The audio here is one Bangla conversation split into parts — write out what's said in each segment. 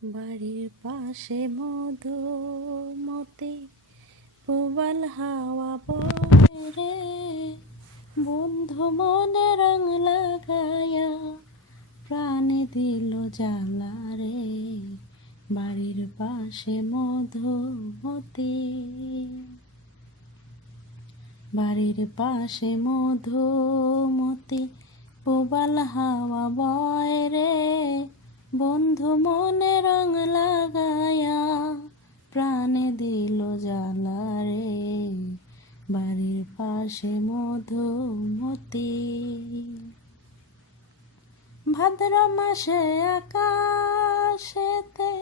বাড়ির পাশে মধুমতি প্রবাল হাওয়া বয় রে, বন্ধু মনে রং লাগায়া প্রাণে দিল জ্বালা রে। বাড়ির পাশে মধুমতি, বাড়ির পাশে মধুমতি প্রবাল হাওয়া বয় রে, বন্ধু মনে রং লাগায়া প্রাণে দিল জ্বালা রে। বাড়ির পাশে মধুমতি। ভাদ্র মাসে আকাশেতে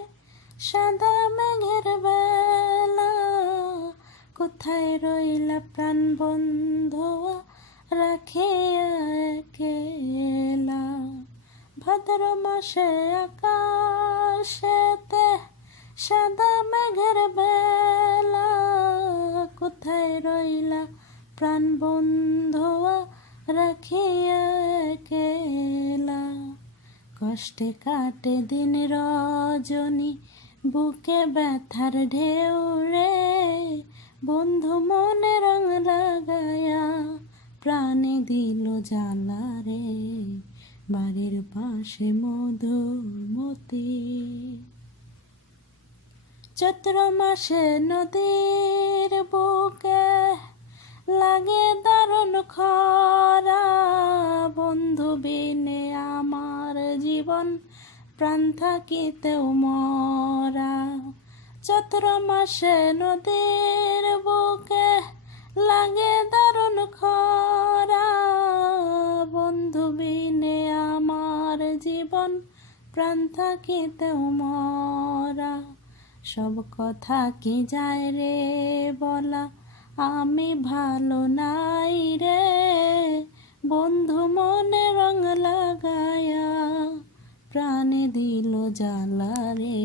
সাদা মেঘের বেলা, কোথায় রইলা প্রাণ বন্ধু রাখিয়া একলা। ভাদ্র মাসে আকাশেতে সাদা মেঘের বেলা, কোথায় রইলা প্রাণ বন্ধু রাখিয়া একলা। কষ্টে কাটে দিন রজনী, বুকে ব্যথার ঢেউ রে, বন্ধু মনে রং লাগায়া প্রাণে দিল জ্বালা রে। বাড়ির পাশে মধুমতি। চৈত্র মাসে নদীর বুকে লাগে দারুণ খরা, বন্ধু বিনে আমার জীবন প্রাণ থাকিতেও মরা। চৈত্র মাসে নদীর বুকে লাগে দারুণ খরা, বন্ধু বিনে আমার জীবন প্রাণ থাকিতেও মরা। সব কথা কি যায় রে বলা, আমি ভালো নাই রে, বন্ধু মনে রং লাগায়া প্রাণে দিল জ্বালা রে।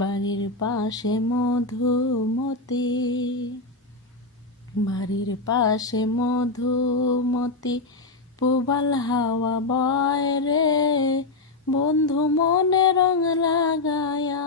বাড়ির পাশে মধুমতি, বাড়ির পাশে মধুমতি প্রবাল হাওয়া বয় রে, বন্ধু মনে রং লাগায়া